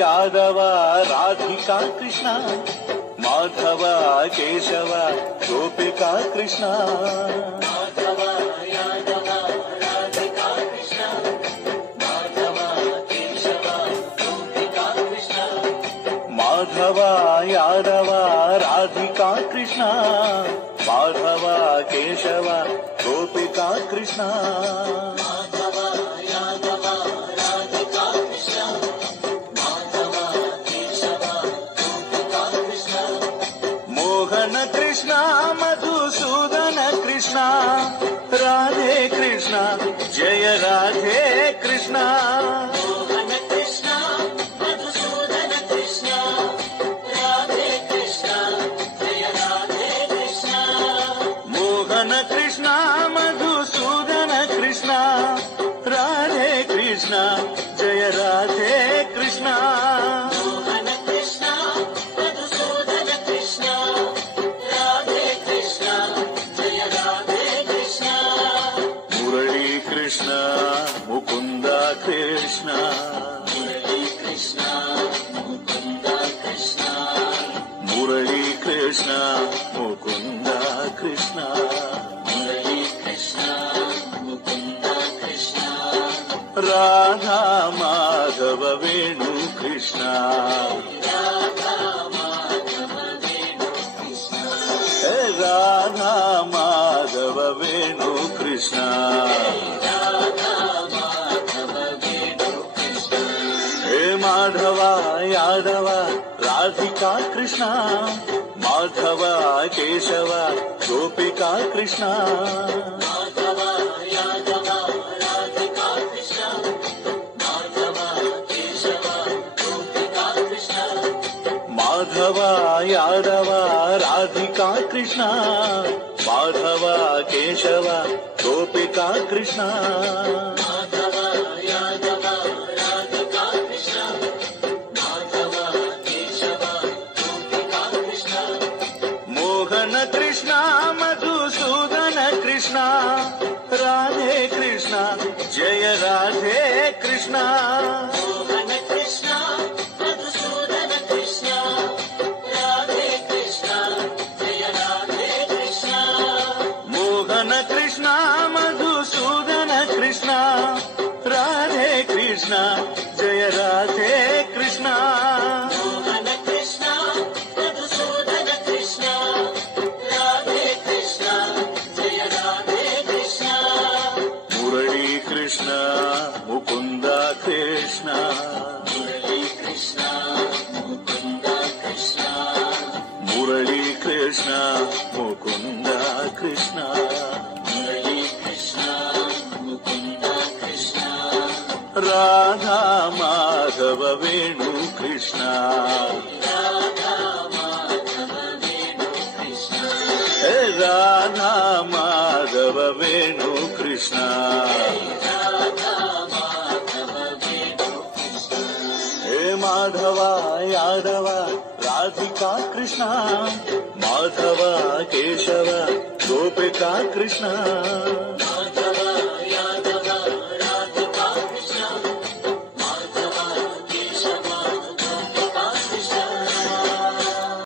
यादव राधिका कृष्ण माधव केशव गोपिका कृष्ण माधव यादव राधिका कृष्ण माधव केशव गोपिका कृष्ण माधव यादव राधिका कृष्ण माधव केशव गोपिका कृष्ण माधव यादव राधिका कृष्ण माधव केशव गोपिका कृष्ण मोहन कृष्ण मधुसूदन कृष्ण राधे कृष्ण जय राधे कृष्ण मोहन कृष्ण मधुसूदन कृष्ण राधे कृष्ण जय राधे कृष्ण मोहन कृष्ण मधुसूदन कृष्ण राधे कृष्ण जय राधे कृष्ण मोहन कृष्ण मधुसूदन कृष्ण राधे कृष्ण जय राधे कृष्ण मुरली कृष्ण मुकुंद कृष्ण मुरली कृष्ण मुकुंद कृष्ण मुरली कृष्ण मुकुंद कृष्ण मुरली कृष्ण मुकुंद कृष्ण राधा माधव वेणु कृष्ण राधा माधव वेणु कृष्ण राधा माधव वेणु कृष्ण राधा माधव वेणु कृष्ण हे माधव यादव राधिका कृष्ण माधव केशव गोपिका कृष्ण माधव यादव राधिका कृष्ण माधव केशव गोपिका कृष्ण माधव यादव राधिका कृष्ण माधव केशव गोपिका कृष्ण माधव यादव राधिका कृष्ण माधव केशव गोपिका कृष्ण मोहन कृष्ण मधुसूदन कृष्ण राधे कृष्ण जय राधे कृष्ण मोहन कृष्ण मधुसूदन कृष्ण राधे कृष्ण जय राधे कृष्ण मोहन कृष्ण मधुसूदन कृष्ण राधे कृष्ण जय राधे कृष्ण मोहन कृष्ण मधुसूदन कृष्ण राधे कृष्ण जय राधे कृष्ण मुरली कृष्ण मुकुंद कृष्ण मुरली कृष्ण मुकुंद कृष्ण मुरली कृष्ण मुकुंद कृष्ण मुरली कृष्ण मुकुंद कृष्ण राधा माधव वेणु कृष्ण राधा माधव वेणु कृष्ण राधा माधव वेणु कृष्ण राधा माधव वेणु कृष्ण हे माधव यादव राधिका कृष्ण माधव केशव गोपिका कृष्ण